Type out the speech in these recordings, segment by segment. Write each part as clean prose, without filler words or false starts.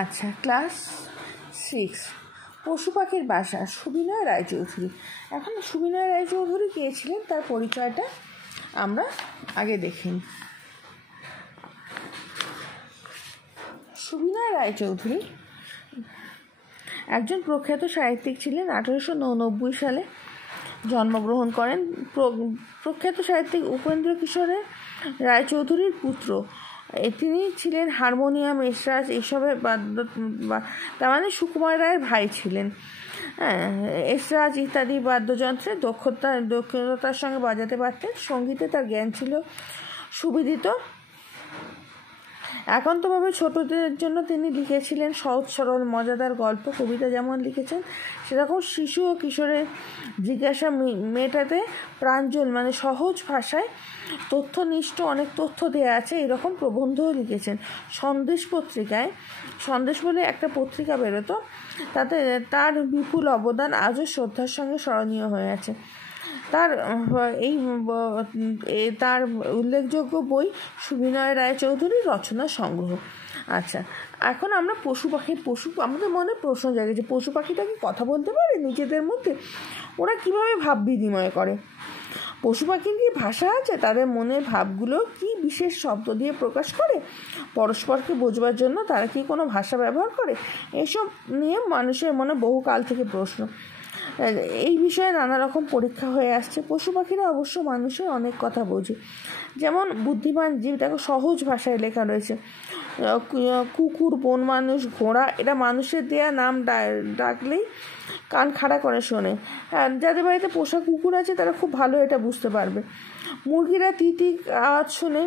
আচ্ছা, ক্লাস 6 পশু পাখির বাসা, সুবিনয় রায়চৌধুরী। এখন সুবিনয় রায়চৌধুরী কে ছিলেন তার পরিচয়টা আমরা আগে দেখি। সুবিনয় রায়চৌধুরী একজন প্রখ্যাত সাহিত্যিক ছিলেন। 1899 সালে জন্মগ্রহণ করেন। প্রখ্যাত সাহিত্যিক উপেন্দ্র কিশোরের রায়চৌধুরীর পুত্র। তিনি ছিলেন হারমোনিয়াম, এসরাজ এইসবের তার মানে সুকুমার রায়ের ভাই ছিলেন। এসরাজ ইত্যাদি বাদ্যযন্ত্রে দক্ষতার সঙ্গে বাজাতে পারতেন। সঙ্গীতে তার জ্ঞান ছিল সুবিদিত। একান্তভাবে ছোটদের জন্য তিনি লিখেছিলেন সহজ সরল মজাদার গল্প, কবিতা যেমন লিখেছেন সেরকম শিশু ও কিশোরের জিজ্ঞাসা মেটাতে প্রাঞ্জল মানে সহজ ভাষায় তথ্যনিষ্ঠ অনেক তথ্য দেওয়া আছে এরকম প্রবন্ধও লিখেছেন। সন্দেশ বলে একটা পত্রিকা বেরোতো, তাতে তার বিপুল অবদান আজও শ্রদ্ধার সঙ্গে স্মরণীয় হয়ে আছে। তার উল্লেখযোগ্য বই সুবিনয় রায়চৌধুরীর রচনা সংগ্রহ। আচ্ছা, এখন আমরা আমাদের মনে প্রশ্ন জাগে যে পশু পাখিটা কি কথা বলতে পারে নিজেদের মধ্যে? ওরা কিভাবে ভাব বিনিময় করে? পশু পাখির কি ভাষা আছে? তাদের মনের ভাবগুলো কি বিশেষ শব্দ দিয়ে প্রকাশ করে? পরস্পরকে বোঝবার জন্য তারা কি কোনো ভাষা ব্যবহার করে? এসব নিয়ে মানুষের মনে বহুকাল থেকে প্রশ্ন। এই বিষয়ে নানা রকম পরীক্ষা হয়ে আসছে। পশু পাখিরা অবশ্য মানুষের অনেক কথা বোঝে। যেমন বুদ্ধিমান জীব, দেখো সহজ ভাষায় লেখা রয়েছে। কুকুর, বন মানুষ, ঘোড়া, এরা মানুষের দেয়া নাম ডাকলেই কান খাড়া করে শোনে। যাদের বাড়িতে পোষা কুকুর আছে তারা খুব ভালো এটা বুঝতে পারবে। মুরগিরা তিতি আওয়াজ শুনে,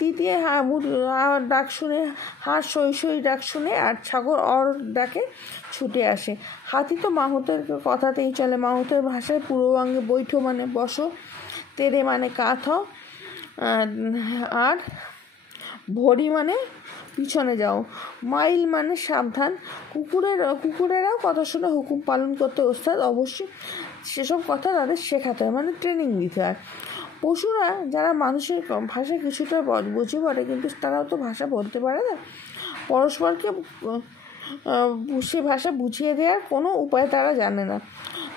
তিতিয়ে ডাক শুনে, হাঁস সই ডাক শুনে, আর ছাগল অর ডাকে ছুটে আসে। হাতি তো মাহুতের কথাতেই চলে। মাহুতের ভাষায় পূর্ববঙ্গে বৈঠো মানে বসো, তেরে মানে কাঁথ, আর ভরি মানে পিছনে যাও, মাইল মানে সাবধান। কুকুরেরাও কথা শুনে হুকুম পালন করতে ওস্তাদ। অবশ্যই সেসব কথা তাদের শেখাতে হয়, মানে ট্রেনিং দিতে হয়। পশুরা যারা মানুষের ভাষা কিছুটা বুঝে পড়ে, কিন্তু তারাও তো ভাষা বলতে পারে না। পরস্পরকে সে ভাষা বুঝিয়ে দেওয়ার কোনো উপায় তারা জানে না।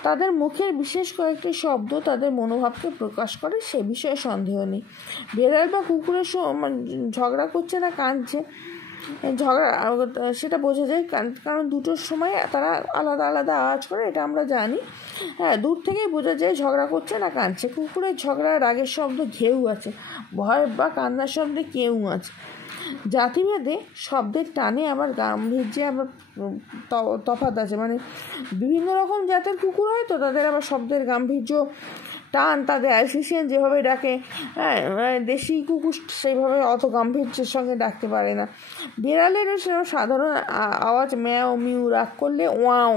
তাদের মুখের বিশেষ কয়েকটি শব্দ তাদের মনোভাবকে প্রকাশ করে, সে বিষয়ে সন্দেহ নেই। বেড়াল বা কুকুরের ঝগড়া করছে না কাঁদছে, সেটা বোঝা যায়, কারণ দুটোর সময় তারা আলাদা আলাদা আওয়াজ করে, এটা আমরা জানি। দূর থেকেই বোঝা যায় ঝগড়া করছে না কাঁদছে। কুকুরের ঝগড়ার রাগের শব্দ ঘেউ আছে, ভয় বা কান্নার শব্দে কেউ আছে। জাতিভেদে শব্দের টানে আবার গাম্ভীর্যে আবার তফাৎ আছে, মানে বিভিন্ন রকম জাতের কুকুর হয় তো তাদের আবার শব্দের গাম্ভীর্য টান, তাদের অ্যাসোসিয়েশন যেভাবে ডাকে, দেশি কুকুর সেইভাবে অত গাম্ভীর্যের সঙ্গে ডাকতে পারে না। বিড়ালের সাধারণ আওয়াজ ম্যাও, মিউ, রাগ করলে ওয়াও,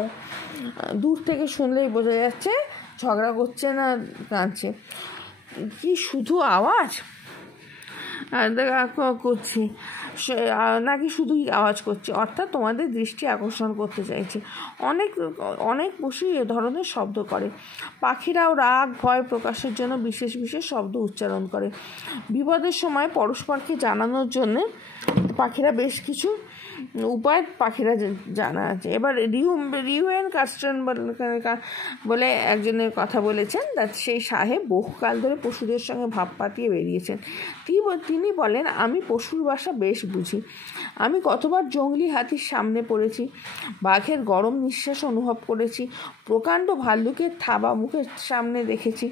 দূর থেকে শুনলেই বোঝা যাচ্ছে ঝগড়া করছে না কাঁদছে। কি শুধু আওয়াজ করছি নাকি শুধুই আওয়াজ করছি, অর্থাৎ তোমাদের দৃষ্টি আকর্ষণ করতে চাইছে। অনেক পশুই এ ধরনের শব্দ করে। পাখিরাও রাগ ভয় প্রকাশের জন্য বিশেষ বিশেষ শব্দ উচ্চারণ করে। বিপদের সময় পরস্পরকে জানানোর জন্যে পাখিরা বেশ কিছু উপায় জানা আছে। এবার রিউয়েন কাস্টন বলে একজনের কথা বলেছেন, সেই সাহেব বহুকাল ধরে পশুদের সঙ্গে ভাব পাতিয়ে বেরিয়েছেন। তিনি বলেন, আমি পশুর ভাষা বেশ বুঝি। আমি কতবার জঙ্গলি হাতির সামনে পড়েছি, বাঘের গরম নিঃশ্বাস অনুভব করেছি, প্রকাণ্ড ভাল্লুকের থাবা মুখের সামনে দেখেছি,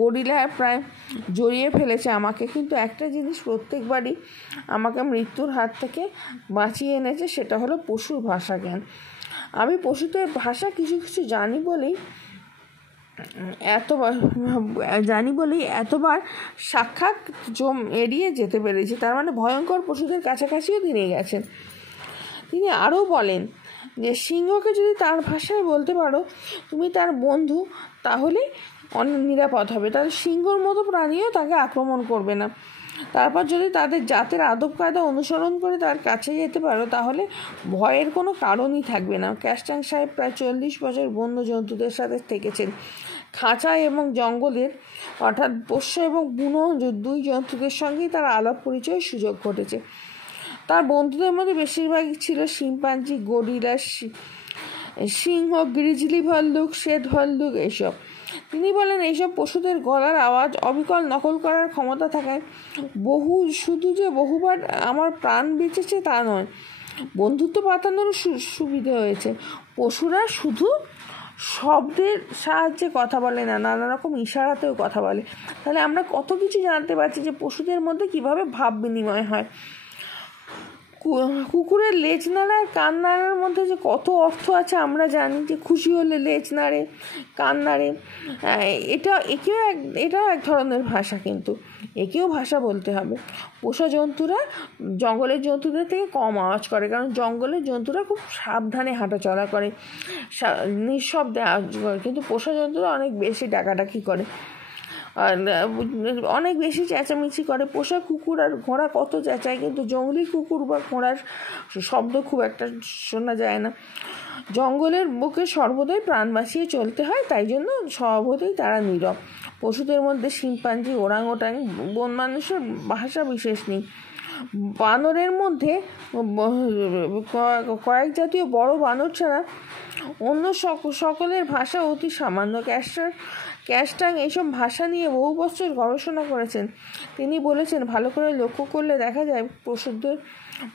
গরিলায় প্রায় জড়িয়ে ফেলেছে আমাকে, কিন্তু একটা জিনিস প্রত্যেকবারই আমাকে মৃত্যুর হাত থেকে বাঁচিয়ে এনেছে, সেটা হলো পশুর ভাষা জ্ঞান। আমি পশুদের ভাষা কিছু কিছু জানি বলেই এতবার সাক্ষাৎ এড়িয়ে যেতে পেরেছি। তার মানে ভয়ঙ্কর পশুদের কাছাকাছিও তিনি গেছেন। তিনি আরও বলেন যে সিংহকে যদি তার ভাষায় বলতে পারো তুমি তার বন্ধু, তাহলে অনেক নিরাপদ হবে। তাদের সিংহর মতো প্রাণীও তাকে আক্রমণ করবে না। তারপর যদি তাদের জাতের আদব কায়দা অনুসরণ করে তার কাছে যেতে পারো, তাহলে ভয়ের কোনো কারণই থাকবে না। ক্যাস্টাং সাহেব প্রায় 40 বছর বন্য জন্তুদের সাথে থেকেছেন। খাঁচায় এবং জঙ্গলের, অর্থাৎ পোষ্য এবং বুনো দুই জন্তুদের সঙ্গেই তার আলাপ পরিচয়ের সুযোগ ঘটেছে। তার বন্ধুদের মধ্যে বেশিরভাগই ছিল শিম্পাঞ্জি, গরিলা, সিংহ, গ্রিজলি ভাল্লুক, শ্বেত ভাল্লুক এইসব। তিনি বলেন এইসব পশুদের গলার আওয়াজ অবিকল নকল করার ক্ষমতা থাকায় শুধু যে বহুবার আমার প্রাণ বেঁচেছে তা নয়, বন্ধুত্ব পাতানোরও সুবিধে হয়েছে। পশুরা শুধু শব্দের সাহায্যে কথা বলে না, নানা রকম ইশারাতেও কথা বলে। তাহলে আমরা কত কিছু জানতে পারছি যে পশুদের মধ্যে কিভাবে ভাব বিনিময় হয়। কুকুরের লেজ নাড়া আর কান নাড়ার মধ্যে যে কত অর্থ আছে আমরা জানি, যে খুশি হলে লেজ নাড়ে, কান নাড়ে। এটাও এক ধরনের ভাষা, কিন্তু একেও ভাষা বলতে হবে। পোষা জন্তুরা জঙ্গলের জন্তুদের থেকে কম আওয়াজ করে, কারণ জঙ্গলের জন্তুরা খুব সাবধানে হাঁটাচলা করে, নিঃশব্দে আওয়াজ করে, কিন্তু পোষা জন্তুরা অনেক বেশি ডাকাডাকি করে, অনেক বেশি চেঁচামেচি করে। পোষা কুকুর আর ঘোড়া কত চেঁচায়, কিন্তু জঙ্গলি কুকুর বা ঘোড়ার শব্দ খুব একটা শোনা যায় না। জঙ্গলের বুকে সর্বদাই প্রাণ বাঁচিয়ে চলতে হয়, তাই জন্য স্বভাবতই তারা নীরব। পশুদের মধ্যে শিম্পাঞ্জি, ওরাংওটাং, বন মানুষের ভাষা বিশেষ নেই। বানরের মধ্যে কয়েক জাতীয় বড় বানর ছাড়া অন্য সকলের ভাষা অতি সামান্য। ক্যাস্টাং এইসব ভাষা নিয়ে বহু বছর গবেষণা করেছেন। তিনি বলেছেন, ভালো করে লক্ষ্য করলে দেখা যায় পশুদের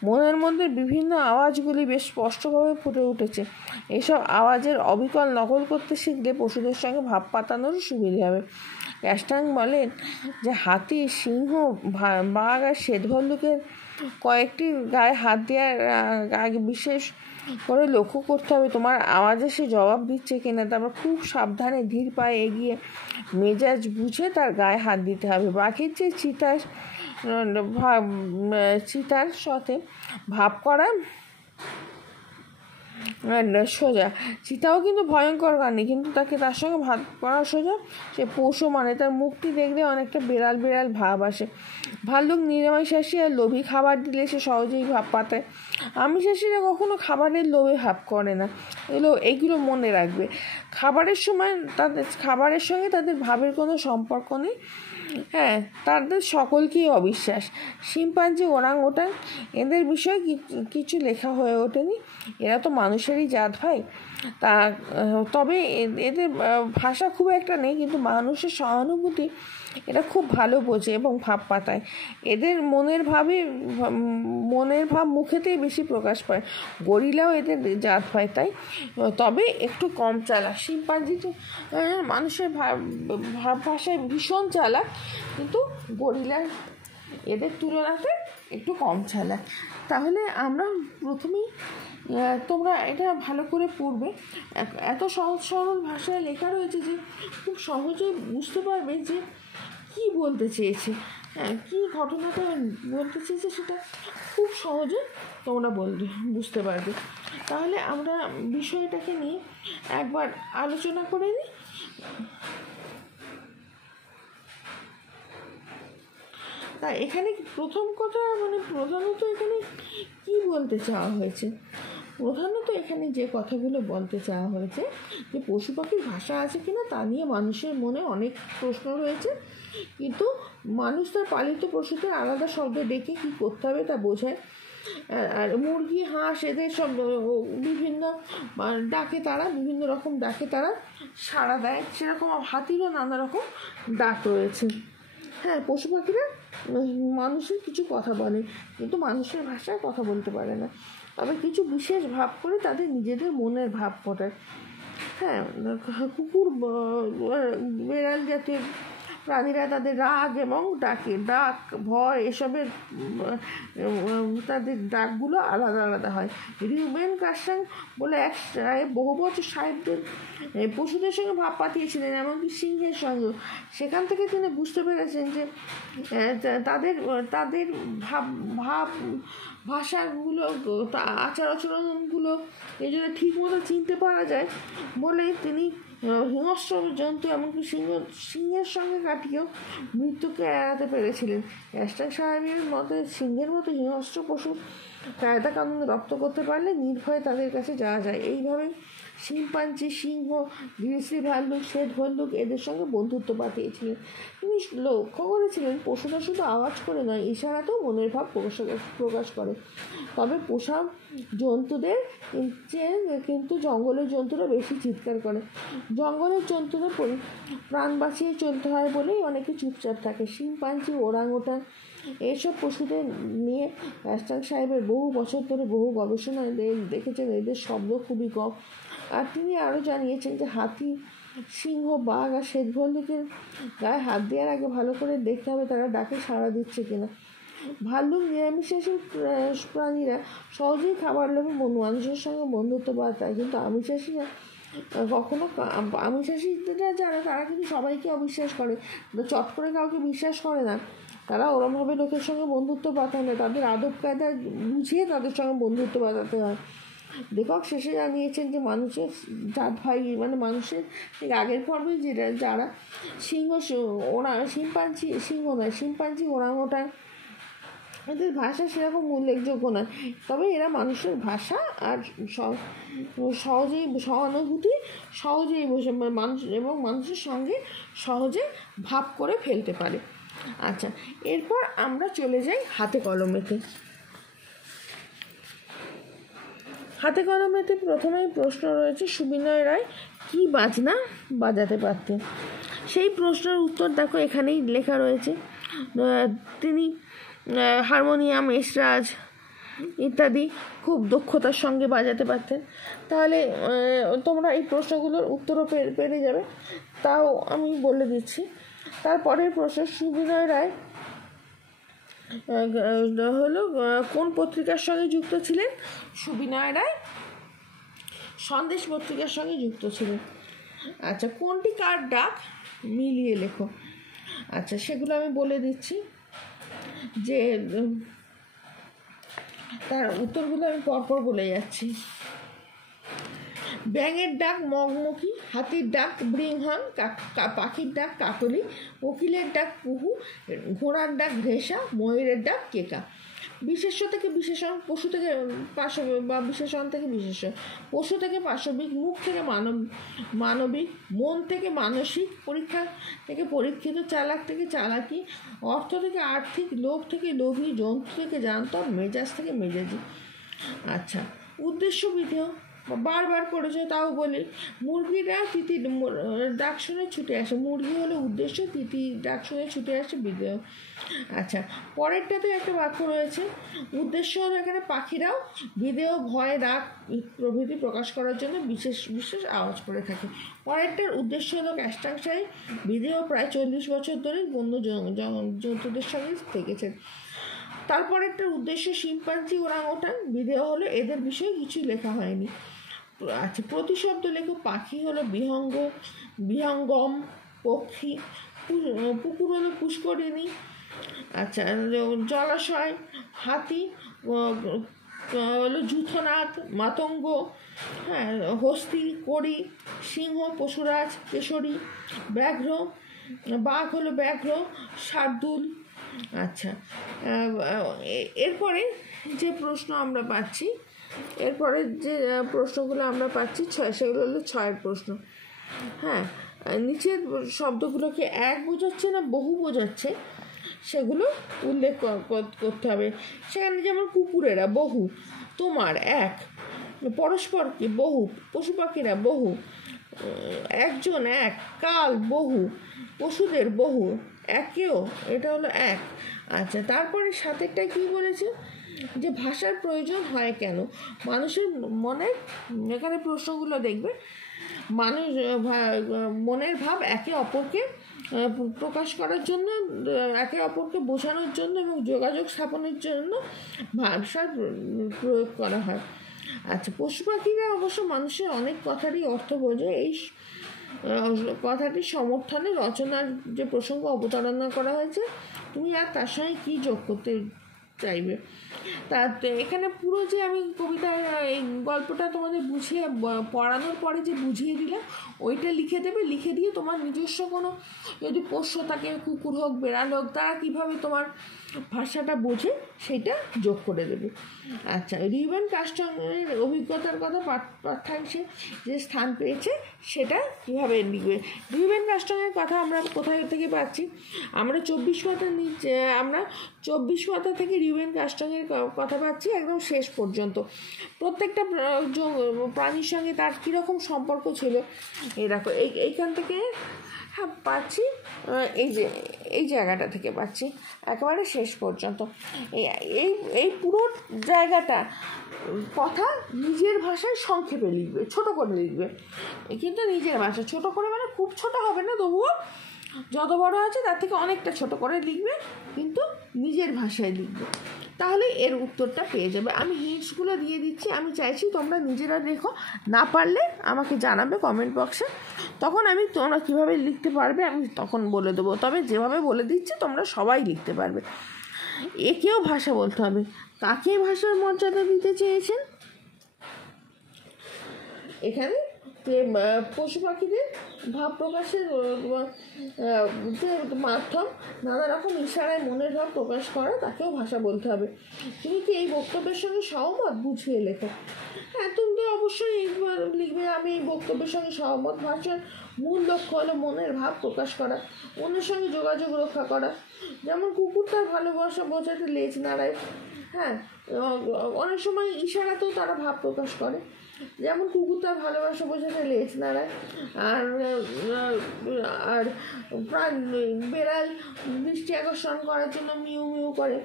মনের মধ্যে বিভিন্ন আওয়াজগুলি বেশ স্পষ্টভাবে ফুটে উঠেছে। এসব আওয়াজের অবিকল নকল করতে শিখলে পশুদের সঙ্গে ভাব পাতানোরও সুবিধে হবে। ক্যাস্টাং বলেন যে হাতি, সিংহ, বাঘ আর শ্বেত ভাল্লুকের কয়েকটি গায়ে হাত দেওয়ার আগে বিশেষ করে লক্ষ্য করতে হবে তোমার আওয়াজে সে জবাব দিচ্ছে কিনা। তারপর খুব সাবধানে ধীর পায়ে এগিয়ে মেজাজ বুঝে তার গায়ে হাত দিতে হবে। বাঘের যে চিতার সাথে ভাব করা সোজা। চিতাও কিন্তু ভয়ঙ্কর প্রাণী, কিন্তু তার সঙ্গে ভাব করা সোজা। সে পশু মানে তার মুখটি দেখলে অনেকটা বেড়াল বেড়াল ভাব আসে। ভাল্লুক নিরামিষাশী আর লোভী, খাবার দিলে সে সহজেই ভাব পাতায়। আমিষাশীরা কখনো খাবারের লোভে ভাব করে না, এগুলো মনে রাখবে। খাবারের সঙ্গে তাদের ভাবের কোনো সম্পর্ক নেই। হ্যাঁ, তাদের সকলকেই অবিশ্বাস। শিম্পাঞ্জি, ওরাংওটাং এদের বিষয়ে কিছু লেখা হয়ে ওঠেনি, এরা তো মানুষেরই জাত ভাই। তবে এদের ভাষা খুব একটা নেই, কিন্তু মানুষের সহানুভূতি এরা খুব ভালো বোঝে এবং ভাব পাতায়। এদের মনের ভাব মুখেতেই বেশি প্রকাশ পায়। গরিলাও এদের জাত ভাই, তাই তবে একটু কম চালাক। শিম্পাঞ্জি তো মানুষের ভাষায় ভীষণ চালাক, কিন্তু গরিলার এদের তুলনাতে একটু কম চালাক। তাহলে আমরা প্রথমেই তোমরা এটা ভালো করে পড়বে। এত সহজ সরল ভাষায় লেখা রয়েছে যে খুব সহজে বুঝতে পারবে যে কী বলতে চেয়েছে, কী ঘটনাটা বলতে চেয়েছে, সেটা খুব সহজে তোমরা বুঝতে পারবে। তাহলে আমরা বিষয়টাকে নিয়ে একবার আলোচনা করে নিই। তা এখানে প্রথম কথা প্রধানত এখানে কি বলতে চাওয়া হয়েছে? প্রধানত এখানে যে কথাগুলো বলতে চাওয়া হয়েছে যে পশু পাখির ভাষা আছে কিনা তা নিয়ে মানুষের মনে অনেক প্রশ্ন রয়েছে, কিন্তু মানুষ তার পালিত পশুদের আলাদা শব্দ ডেকে কী করতে হবে তা বোঝায়। আর মুরগি, হাঁস এদের সব বিভিন্ন ডাকে তারা, বিভিন্ন রকম ডাকে তারা সাড়া দেয়, সেরকম হাতিরও নানা রকম ডাক রয়েছে। হ্যাঁ, পশু পাখিরা মানুষের কিছু কথা বলে, কিন্তু মানুষের ভাষায় কথা বলতে পারে না, তবে কিছু বিশেষ ভাব করে তাদের নিজেদের মনের ভাব ফোটায়। হ্যাঁ, কুকুর, বেড়াল জাতীয় প্রাণীরা তাদের রাগ এবং ডাক, ভয় এসবের তাদের ডাকগুলো আলাদা আলাদা হয়। রিউবেন কার্সাং বলে এক সাহেব বহু বছর সাহেবদের পশুদের সঙ্গে ভাব পাঠিয়েছিলেন, এমনকি সিংহের সঙ্গেও। সেখান থেকে তিনি বুঝতে পেরেছেন যে তাদের ভাষাগুলো, আচার আচরণগুলো এই জন্য ঠিক মতো চিনতে পারা যায় বলে তিনি হিংস্র জন্তু এমনকি সিংহের সঙ্গে কাটিয়েও মৃত্যুকে এড়াতে পেরেছিলেন। ক্যাস্টাং সাহেবের মতে সিংহের মতো হিংস্র পশু কায়দা কানুন রপ্ত করতে পারলে নির্ভয়ে তাদের কাছে যাওয়া যায়। এইভাবে শিম্পাঞ্জি, সিংহ, গ্রিসলি ভাল্লুক, শ্বেত ভাল্লুক এদের সঙ্গে বন্ধুত্ব পাঠিয়েছিলেন। তিনি লক্ষ্য করেছিলেন পশুরা শুধু আওয়াজ করে নয়, ইশারাতেও মনের ভাব প্রকাশ করে। তবে পোষা জন্তুদের কিন্তু জঙ্গলের জন্তুরা বেশি চিৎকার করে। জঙ্গলের জন্তুরা প্রাণ বাঁচিয়ে চলতে হয় বলেই অনেকে চুপচাপ থাকে। শিম্পাঞ্জি, ওরাংওটান এইসব পশুদের নিয়ে অ্যাস্টন সাহেবের বহু বছর ধরে বহু গবেষণায় দেখেছেন এদের শব্দ খুবই কম। আর তিনি আরও জানিয়েছেন যে হাতি, সিংহ, বাঘ আর শ্বেত ভাল্লুকের গায়ে হাত দেওয়ার আগে ভালো করে দেখতে হবে তারা ডাকে সাড়া দিচ্ছে কিনা। ভাল্লুক নিরামিষাশী প্রাণীরা সহজেই খাবার লোভে মানুষের সঙ্গে বন্ধুত্ব বাড়ায়, কিন্তু আমিষাশীরা কখনো আমিষাশীরা যারা তারা কিন্তু সবাইকে অবিশ্বাস করে, চট করে কাউকে বিশ্বাস করে না। তারা ওরমভাবে লোকের সঙ্গে বন্ধুত্ব বাঁধায় না, তাদের আদব কায়দা বুঝিয়ে তাদের সঙ্গে বন্ধুত্ব বাঁধাতে হয়। লেখক শেষে জানিয়েছেন যে মানুষের জাত ভাই মানে মানুষের ঠিক আগের পর্বে যারা শিম্পাঞ্জি, ওরাংওটান এদের ভাষা সেরকম উল্লেখযোগ্য নয়, তবে এরা মানুষের ভাষা আর সহজেই সহানুভূতি সহজেই মানুষ এবং মানুষের সঙ্গে সহজে ভাব করে ফেলতে পারে। আচ্ছা, এরপর আমরা চলে যাই হাতে কলমেতে। হাতে কলমেতে প্রথমেই প্রশ্ন রয়েছে, সুবিনয় রায় কী বাজনা বাজাতে পারতেন? সেই প্রশ্নের উত্তর দেখো এখানেই লেখা রয়েছে। তিনি হারমোনিয়াম, এসরাজ ইত্যাদি খুব দক্ষতার সঙ্গে বাজাতে পারতেন। তাহলে তোমরা এই প্রশ্নগুলোর উত্তরও পেরে যাবে, তাও আমি বলে দিচ্ছি। তারপরের প্রশ্ন, সুবিনয় রায় হলো কোন পত্রিকার সঙ্গে যুক্ত ছিলেন? সুবিনয় রায় সন্দেশ পত্রিকার সঙ্গে যুক্ত ছিলেন। আচ্ছা, কোনটি কার ডাক? মিলিয়ে লেখো। আচ্ছা, সেগুলো আমি বলে দিচ্ছি, যে তার উত্তরগুলো আমি পরপর বলে যাচ্ছি। ব্যাঙের ডাক মগমুখী, হাতির ডাক বৃংহং, পাখির ডাক কাকলি, কোকিলের ডাক কুহু, ঘোড়ার ডাক ঘেঁষা, ময়ূরের ডাক কেকা। বিশেষ্য থেকে বিশেষণ, পশু থেকে পাশবিক বা বিশেষণ থেকে বিশেষ্য, পশু থেকে পাশবিক, মুখ থেকে মানবিক, মন থেকে মানসিক, পরীক্ষা থেকে পরীক্ষিত, চালাক থেকে চালাকি, অর্থ থেকে আর্থিক, লোভ থেকে লোভী, জন্তু থেকে জান্তব, মেজাজ থেকে মেজাজি। আচ্ছা, উদ্দেশ্য বিধেয় বারবার করেছে তাও বলি। মুরগিরা তিতি ডাক শুনে ছুটে আসে, মুরগি হলো উদ্দেশ্য, তিতি ডাক শুনে ছুটে আসে বিধেয়। আচ্ছা, পরেরটাতে একটা বাক্য রয়েছে, উদ্দেশ্য হলো এখানে পাখিরাও বিধেয়, ভয়, রাগ প্রভৃতি প্রকাশ করার জন্য বিশেষ বিশেষ আওয়াজ করে থাকে। পরেরটার উদ্দেশ্য হলো ক্যাস্টাংশাই বিধেয় প্রায় 40 বছর ধরে বন্য জন্তুদের সঙ্গে থেকেছেন। তারপরেরটার উদ্দেশ্য শিম্পাঞ্জি, ওরাংওটান বিধেয় হলো এদের বিষয়ে কিছু লেখা হয়নি। আচ্ছা, প্রতিশব্দ লেখো। পাখি হলো বিহঙ্গম পক্ষী, পুকুর হলো পুষ্করিণী। আচ্ছা, জলাশয়, হাতি হলো যূথনাথ, মাতঙ্গ, হ্যাঁ, হস্তি, কড়ি, সিংহ পশুরাজ, কেশরী, ব্যাঘ্র, বাঘ হলো ব্যাঘ্র, শার্দুল। আচ্ছা, এরপরে যে প্রশ্ন আমরা পাচ্ছি, এরপরে যে প্রশ্নগুলো আমরা পাচ্ছি সেগুলো হলো 6 প্রশ্ন। হ্যাঁ, নিচের শব্দগুলোকে এক বোঝাচ্ছে না বহু বোঝাচ্ছে সেগুলো উল্লেখ করতে হবে। সেখানে যেমন কুকুরেরা বহু, তোমার এক, পরস্পর কি বহু, পশু পাখিরা বহু, একজন এক, কাল বহু, পশুদের বহু, একেও, এটা হলো এক। আচ্ছা, তারপরে সাথেরটা কি বলেছে, যে ভাষার প্রয়োজন হয় কেন? মানুষের মনে, এখানে প্রশ্নগুলো দেখবে, মানুষ মনের ভাব একে অপরকে প্রকাশ করার জন্য, একে অপরকে বোঝানোর জন্য এবং যোগাযোগ স্থাপনের জন্য ভাষার প্রয়োগ করা হয়। আচ্ছা, পশু পাখিরা অবশ্য মানুষের অনেক কথারই অর্থ বোঝে। এই কথাটির সমর্থনে রচনার যে প্রসঙ্গ অবতারণা করা হয়েছে, তুমি আর তার সঙ্গে কী যোগ করতে চাইবে। তা এখানে পুরো যে আমি কবিতার এই গল্পটা তোমাদের বুঝিয়ে পড়ানোর পরে যে বুঝিয়ে দিলাম ওইটা লিখে দেবে, লিখে দিয়ে তোমার নিজস্ব কোনো যদি পোষ্য থাকে, কুকুর হোক বেড়াল হোক, তারা কীভাবে তোমার ভাষাটা বোঝে সেটা যোগ করে দেবে। আচ্ছা, রিউবেন কাস্টনের অভিজ্ঞতার কথা পাঠ্যাংশে যে স্থান পেয়েছে সেটা কীভাবে লিখবে। রিউবেন কাস্টনের কথা আমরা কোথায় থেকে পাচ্ছি? আমরা 24 পাতা থেকে রিউবেন কাস্টনের কথা পাচ্ছি একদম শেষ পর্যন্ত। প্রত্যেকটা প্রাণীর সঙ্গে তার কীরকম সম্পর্ক ছিল এরকম এইখান থেকে পাচ্ছি, এই জায়গাটা থেকে পাচ্ছি একেবারে শেষ পর্যন্ত। এই পুরো জায়গাটা কথা নিজের ভাষায় সংক্ষেপে লিখবে, ছোট করে লিখবে, কিন্তু নিজের ভাষা ছোট করে মানে খুব ছোট হবে না, তবুও যত বড় আছে তার থেকে অনেকটা ছোট করে লিখবে, কিন্তু নিজের ভাষায় লিখবে, তাহলে এর উত্তরটা পেয়ে যাবে। আমি হিন্টসগুলো দিয়ে দিচ্ছি, আমি চাইছি তোমরা নিজেরা লেখো, না পারলে আমাকে জানাবে কমেন্ট বক্সে, তখন আমি তোমরা কীভাবে লিখতে পারবে আমি তখন বলে দেবো। তবে যেভাবে বলে দিচ্ছি তোমরা সবাই লিখতে পারবে। একেও ভাষা বলতে হবে। কাকে ভাষার মর্যাদা দিতে চেয়েছেন? এখানে যে পশু পাখিদের ভাব প্রকাশের যে মাধ্যম, নানা রকম ইশারায় মনের ভাব প্রকাশ করা, তাকেও ভাষা বলতে হবে। তুমি কি এই বক্তব্যের সঙ্গে সহমত? বুঝিয়ে লেখো। হ্যাঁ, তুমি তো অবশ্যই লিখবে আমি এই বক্তব্যের সঙ্গে সহমত। ভাষার মূল লক্ষ্য হলো মনের ভাব প্রকাশ করা, অন্যের সঙ্গে যোগাযোগ রক্ষা করা। যেমন কুকুর তার ভালোবাসা বোঝাতে লেজ নাড়ায়, হ্যাঁ, অনেক সময় ইশারাতেও তারা ভাব প্রকাশ করে। যেমন কুকুর তার ভালোবাসা বোঝাতে লেজ নাড়ায়, আর বেড়াল দৃষ্টি আকর্ষণ করার জন্য মিউ মিউ করে।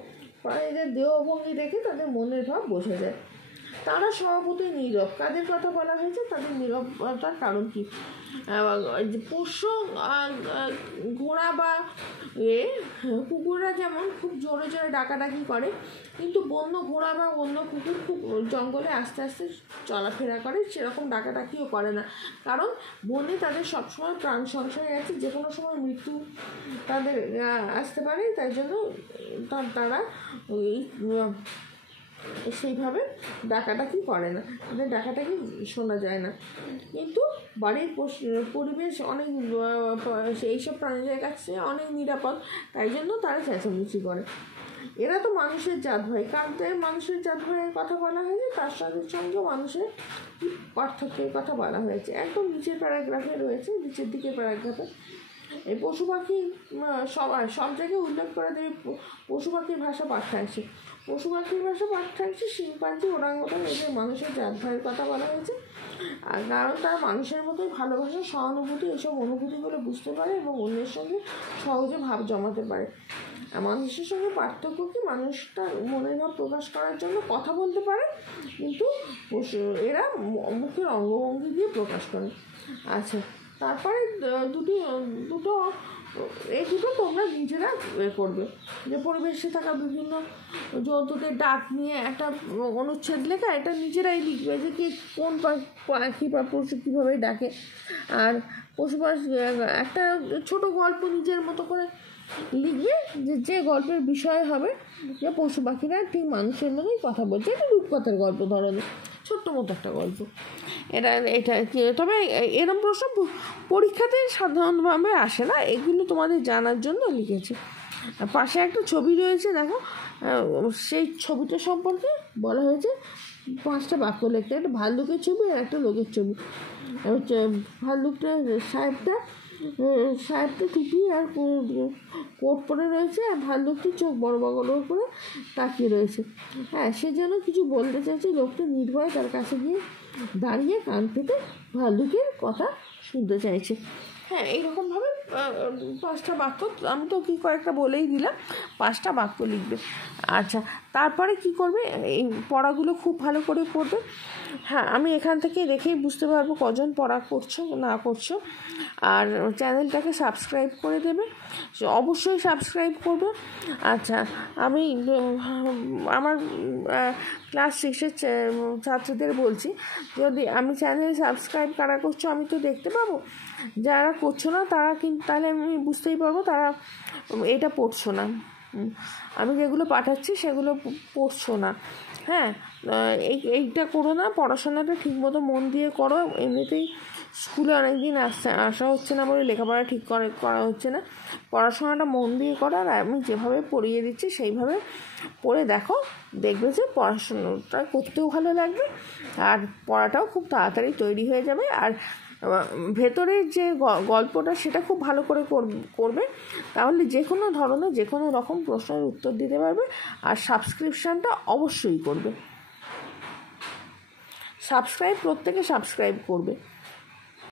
প্রাণীদের দেহভঙ্গি দেখে তাদের মনের ভাব বোঝা যায়। তারা স্বভাবতই নীরব। কাদের কথা বলা হয়েছে? তাদের নীরবতার কারণ কি? পোষ্য ঘোড়া বা কুকুররা যেমন খুব জোরে জোরে ডাকাডাকি করে, কিন্তু বন্য ঘোড়া বা বন্য কুকুর খুব জঙ্গলে আস্তে আস্তে চলাফেরা করে, সেরকম ডাকাডাকিও করে না, কারণ বনে তাদের সবসময় প্রাণ সংশয় আছে, যে কোনো সময় মৃত্যু তাদের আসতে পারে, তাই জন্য তারা সেইভাবে ডাকাডাকি করে না, তাদের ডাকাডাকি শোনা যায় না। কিন্তু বাড়ির পরিবেশ অনেক এইসব প্রাণীদের কাছে অনেক নিরাপদ, তাই জন্য তারা চেঁচামেচি করে। এরা তো মানুষের জাত ভাই। কাদের মানুষের জাত ভাইয়ের কথা বলা হয়েছে? তার সঙ্গে মানুষের পার্থক্যের কথা বলা হয়েছে, একদম নিচের প্যারাগ্রাফে রয়েছে, নিচের দিকে প্যারাগ্রাফে। এই পশু পাখি সব জায়গায় উল্লেখ করে দেবে পশু পাখির ভাষা পাঠ্যাংশে। পশু পাখির ভাষা পাঠ্যাংশে শিম্পাঞ্জি, ওরাংওটাং এদের মানুষের জাত ভাইয়ের কথা বলা হয়েছে, আর কারণ তারা মানুষের মতোই ভালোবাসা, সহানুভূতি, এইসব অনুভূতিগুলো বুঝতে পারে এবং অন্যের সঙ্গে সহজে ভাব জমাতে পারে। মানুষের সঙ্গে পার্থক্য কি? মানুষ তার মনের ভাব প্রকাশ করার জন্য কথা বলতে পারে, কিন্তু এরা মুখের অঙ্গভঙ্গি দিয়ে প্রকাশ করে। আচ্ছা, তারপরে এই দুটো তোমরা নিজেরা করবে, যে পরিবেশে থাকা বিভিন্ন জন্তুদের ডাক নিয়ে একটা অনুচ্ছেদ লেখা, এটা নিজেরাই লিখবে যে কি কোন পাখি বা পশু কীভাবে ডাকে। আর পশু পাখি একটা ছোট গল্প নিজের মতো করে লিখবে, যে গল্পের বিষয় হবে যে পশু পাখিরা ঠিক মানুষের মতোই কথা বলছে, এটা রূপকথার গল্প ধরনের ছোট্ট মতো একটা গল্প। এটা তবে এরকম প্রশ্ন পরীক্ষাতে সাধারণভাবে আসে না, এগুলো তোমাদের জানার জন্য লিখেছি। পাশে একটা ছবি রয়েছে, দেখো, সেই ছবিটা সম্পর্কে বলা হয়েছে 5টা বাক্য লিখতে। একটা ভাল্লুকের ছবি আর একটা লোকের ছবি। ভাল্লুকটা সাহেবটা টুপি আর কোট পরে রয়েছে, আর ভাল্লুকটি চোখ বড় বড় করে তাকিয়ে রয়েছে। হ্যাঁ, সে যেন কিছু বলতে চাইছে। লোকটা নির্ভয়ে তার কাছে গিয়ে দাঁড়িয়ে কান পেতে ভাল্লুকের কথা শুনতে চাইছে। হ্যাঁ, এইরকমভাবে 5টা বাক্য, আমি তো কি কয়েকটা বলেই দিলাম, 5টা বাক্য লিখবে। আচ্ছা, তারপরে কি করবে? এই পড়াগুলো খুব ভালো করে পড়বে। হ্যাঁ, আমি এখান থেকে দেখেই বুঝতে পারবো কজন পড়া করছো না করছো। আর চ্যানেলটাকে সাবস্ক্রাইব করে দেবে, অবশ্যই সাবস্ক্রাইব করবে। আচ্ছা, আমি আমার ক্লাস 6-এর ছাত্রীদের বলছি, যদি আমি চ্যানেল সাবস্ক্রাইব কারা করছো আমি তো দেখতে পাবো, যারা করছো না তারা কিন্তু, তাহলে আমি বুঝতেই পারবো তারা এটা পড়ছো না। আমি যেগুলো পাঠাচ্ছি সেগুলো পড়ছো না। হ্যাঁ, এইটা করো না, পড়াশোনাটা ঠিকমতো মন দিয়ে করো। এমনিতেই স্কুলে অনেক দিন আসা হচ্ছে না বলে লেখাপড়া ঠিক করা হচ্ছে না। পড়াশোনাটা মন দিয়ে করো, আর আমি যেভাবে পড়িয়ে দিচ্ছি সেইভাবে পড়ে দেখো, দেখবে যে পড়াশোনাটা করতেও ভালো লাগবে আর পড়াটাও খুব তাড়াতাড়ি তৈরি হয়ে যাবে। আর ভেতরের যে গল্পটা সেটা খুব ভালো করে করবে, তাহলে যে কোনো ধরনের যে কোনো রকম প্রশ্নের উত্তর দিতে পারবে। আর সাবস্ক্রিপশানটা অবশ্যই করবে, প্রত্যেকে সাবস্ক্রাইব করবে।